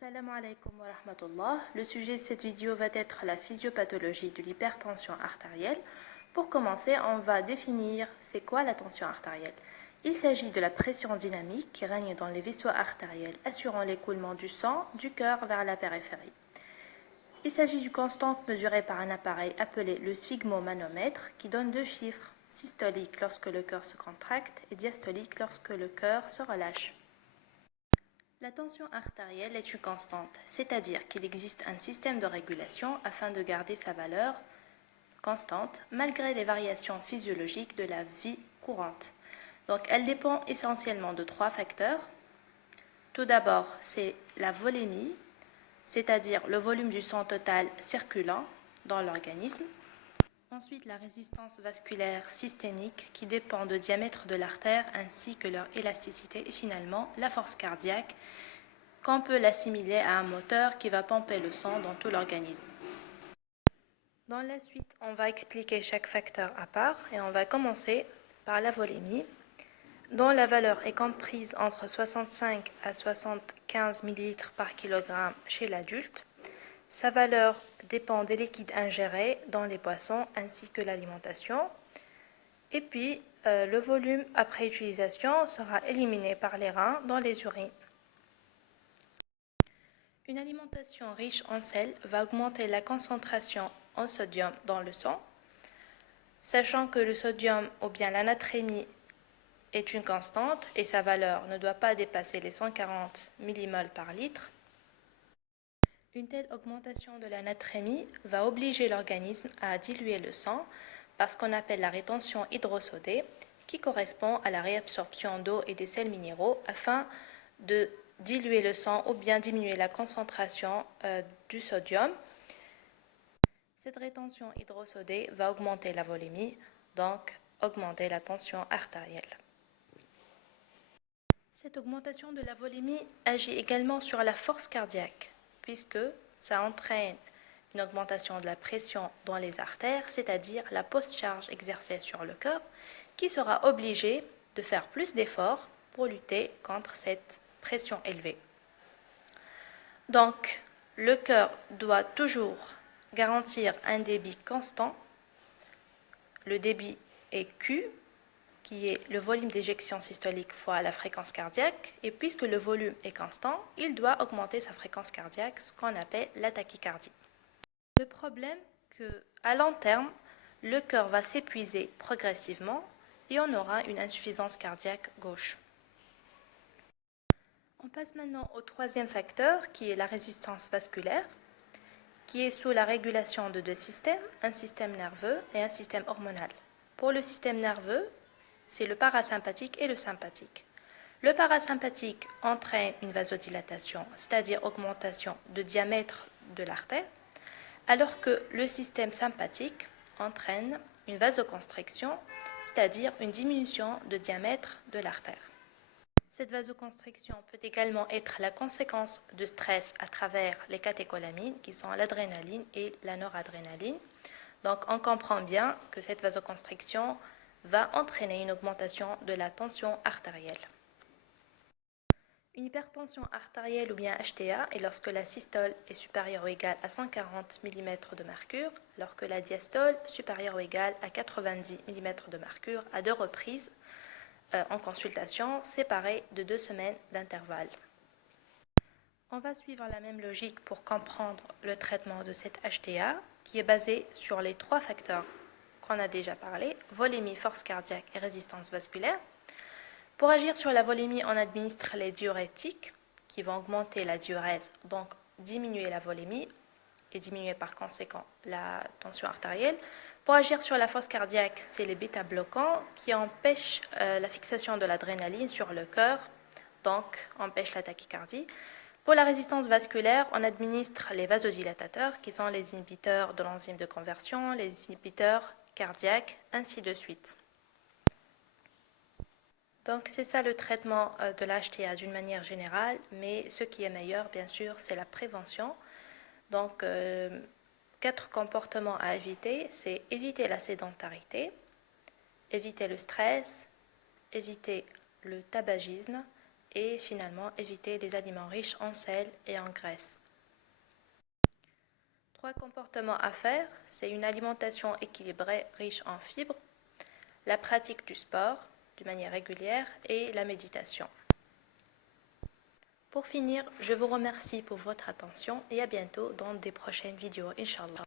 Assalamu alaikum wa rahmatullah. Le sujet de cette vidéo va être la physiopathologie de l'hypertension artérielle. Pour commencer, on va définir c'est quoi la tension artérielle. Il s'agit de la pression dynamique qui règne dans les vaisseaux artériels, assurant l'écoulement du sang du cœur vers la périphérie. Il s'agit d'une constante mesurée par un appareil appelé le sphygmomanomètre qui donne deux chiffres, systolique lorsque le cœur se contracte et diastolique lorsque le cœur se relâche. La tension artérielle est une constante, c'est-à-dire qu'il existe un système de régulation afin de garder sa valeur constante malgré les variations physiologiques de la vie courante. Donc elle dépend essentiellement de trois facteurs. Tout d'abord, c'est la volémie, c'est-à-dire le volume du sang total circulant dans l'organisme. Ensuite, la résistance vasculaire systémique qui dépend du diamètre de l'artère ainsi que leur élasticité et finalement la force cardiaque qu'on peut l'assimiler à un moteur qui va pomper le sang dans tout l'organisme. Dans la suite, on va expliquer chaque facteur à part et on va commencer par la volémie dont la valeur est comprise entre 65 à 75 ml par kilogramme chez l'adulte. Sa valeur dépend des liquides ingérés dans les boissons ainsi que l'alimentation. Et puis, le volume après utilisation sera éliminé par les reins dans les urines. Une alimentation riche en sel va augmenter la concentration en sodium dans le sang. Sachant que le sodium ou bien la natrémie est une constante et sa valeur ne doit pas dépasser les 140 mmol par litre, une telle augmentation de la natrémie va obliger l'organisme à diluer le sang par ce qu'on appelle la rétention hydrosodée, qui correspond à la réabsorption d'eau et des sels minéraux afin de diluer le sang ou bien diminuer la concentration du sodium. Cette rétention hydrosodée va augmenter la volémie, donc augmenter la tension artérielle. Cette augmentation de la volémie agit également sur la force cardiaque, puisque ça entraîne une augmentation de la pression dans les artères, c'est-à-dire la post-charge exercée sur le cœur, qui sera obligé de faire plus d'efforts pour lutter contre cette pression élevée. Donc, le cœur doit toujours garantir un débit constant. Le débit est Q, qui est le volume d'éjection systolique fois la fréquence cardiaque, et puisque le volume est constant, il doit augmenter sa fréquence cardiaque, ce qu'on appelle la tachycardie. Le problème est qu'à long terme, le cœur va s'épuiser progressivement et on aura une insuffisance cardiaque gauche. On passe maintenant au troisième facteur, qui est la résistance vasculaire, qui est sous la régulation de deux systèmes, un système nerveux et un système hormonal. Pour le système nerveux, c'est le parasympathique et le sympathique. Le parasympathique entraîne une vasodilatation, c'est-à-dire augmentation de diamètre de l'artère, alors que le système sympathique entraîne une vasoconstriction, c'est-à-dire une diminution de diamètre de l'artère. Cette vasoconstriction peut également être la conséquence de stress à travers les catécholamines, qui sont l'adrénaline et la noradrénaline. Donc on comprend bien que cette vasoconstriction va entraîner une augmentation de la tension artérielle. Une hypertension artérielle ou bien HTA est lorsque la systole est supérieure ou égale à 140 mm de mercure, alors que la diastole supérieure ou égale à 90 mm de mercure à deux reprises en consultation séparées de 2 semaines d'intervalle. On va suivre la même logique pour comprendre le traitement de cette HTA qui est basé sur les trois facteurs qu'on a déjà parlé, volémie, force cardiaque et résistance vasculaire. Pour agir sur la volémie, on administre les diurétiques qui vont augmenter la diurèse, donc diminuer la volémie et diminuer par conséquent la tension artérielle. Pour agir sur la force cardiaque, c'est les bêta-bloquants qui empêchent la fixation de l'adrénaline sur le cœur, donc empêchent la tachycardie. Pour la résistance vasculaire, on administre les vasodilatateurs qui sont les inhibiteurs de l'enzyme de conversion, les inhibiteurs cardiaques, ainsi de suite. Donc c'est ça le traitement de l'HTA d'une manière générale, mais ce qui est meilleur, bien sûr, c'est la prévention. Donc 4 comportements à éviter, c'est éviter la sédentarité, éviter le stress, éviter le tabagisme, et finalement éviter les aliments riches en sel et en graisse. 3 comportements à faire, c'est une alimentation équilibrée riche en fibres, la pratique du sport de manière régulière et la méditation. Pour finir, je vous remercie pour votre attention et à bientôt dans des prochaines vidéos, Inch'Allah.